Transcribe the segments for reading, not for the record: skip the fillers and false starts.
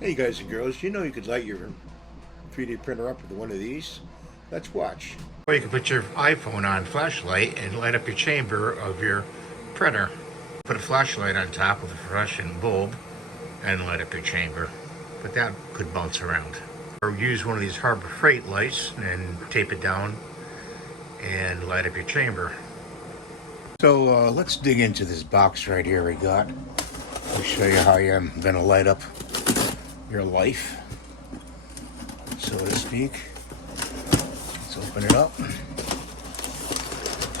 Hey guys and girls, you know you could light your 3D printer up with one of these? Let's watch. Or you can put your iPhone on flashlight and light up your chamber of your printer. Put a flashlight on top with a fluorescent bulb and light up your chamber. But that could bounce around. Or use one of these Harbor Freight lights and tape it down and light up your chamber. So let's dig into this box right here we got. I'll show you how I'm going to light up your life, so to speak. Let's open it up,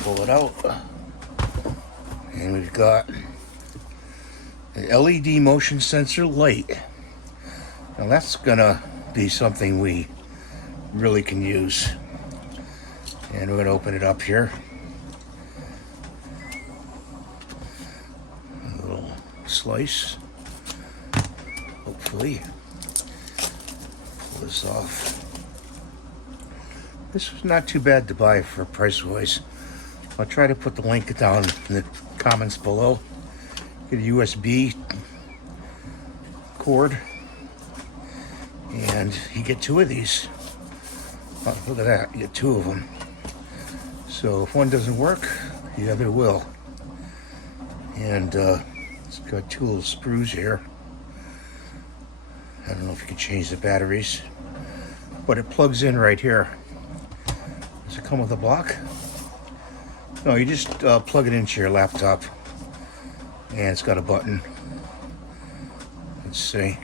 pull it out, and we've got an LED motion sensor light. Now that's gonna be something we really can use, and we're gonna open it up here. A little slice, hopefully. Pull this off. This was not too bad to buy for price-wise. I'll try to put the link down in the comments below. Get a USB cord, and you get two of these. Oh, look at that, you get two of them. So if one doesn't work, the other will. And it's got two little screws here. I don't know if you can change the batteries, but it plugs in right here. Does it come with a block? No, you just plug it into your laptop, and it's got a button. Let's see.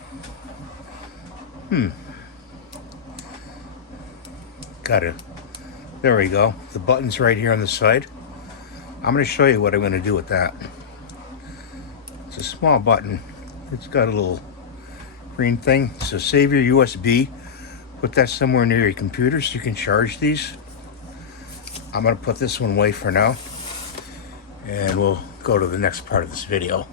Got it. There we go. The button's right here on the side. I'm going to show you what I'm going to do with that. It's a small button. It's got a little green thing. So save your USB. Put that somewhere near your computer so you can charge these. I'm going to put this one away for now, and we'll go to the next part of this video.